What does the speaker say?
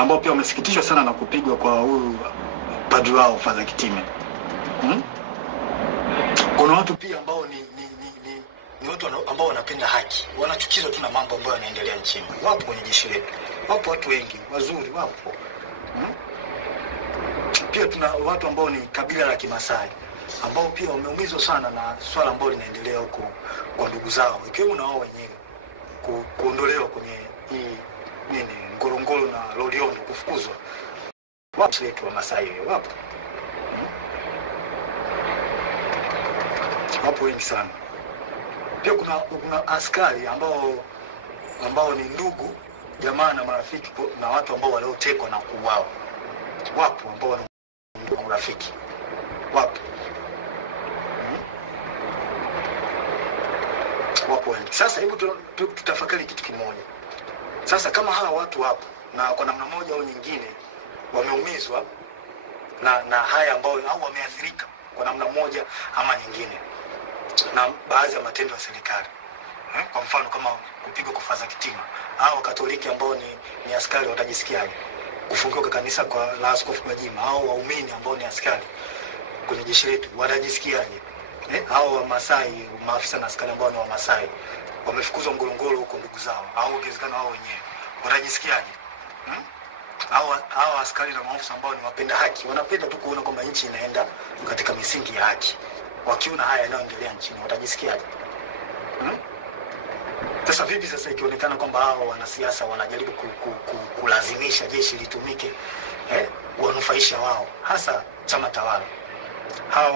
ambao pia wamesikitishwa sana na kupigwa kwa huyu padri wao Father Kitime. Kuna watu pia ambao ni watu ambao wanapenda haki, wanachukizwa tu na mambo ambayo yanaendelea nchini. Wapo kwenye jeshi letu, wapo watu wengi wazuri, wapo. Pia tuna watu ambao ni kabila la Kimasai ambao pia wameumizwa sana na swala ambalo linaendelea huko kwa ndugu zao, ikiwemo na wao wenyewe kuondolewa kwenye hii Ngorongoro na Loliondo, kufukuzwa. Wapo wetu wa Masai, wapo. Wapo wengi sana. Pia kuna askari ambao ni ndugu, jamaa na marafiki na watu ambao waliotekwa na kuuawa. Wapo ambao wana urafiki. Wapo. Wapo wengi. Sasa hebu tutafakari kitu kimoja. Sasa kama hawa watu wapo na kwa namna moja au nyingine wameumizwa na haya ambao au wameathirika kwa namna moja ama nyingine na baadhi ya matendo ya serikali, kwa mfano kama kupigwa kwa Father Kitime, au Katoliki ambao ni askari watajisikiaje? Kufungiwa kwa kanisa kwa la Askofu Gwajima, au waumini ambao ni askari kwenye jeshi letu watajisikiaje? Au Wamasai, maafisa na askari ambao ni Wamasai wamefukuzwa Ngorongoro huko ndugu zao, au ongezekana wao wenyewe watajisikiaje? Hao askari na maafisa ambao ni wapenda haki, wanapenda tu kuona kwamba nchi inaenda katika misingi ya haki. Wakiona haya yanayoendelea nchini watajisikiaje? Sasa vipi sasa ikionekana kwamba hao wanasiasa wanajaribu kulazimisha jeshi litumike wanufaisha wao, hasa chama tawala? Hawa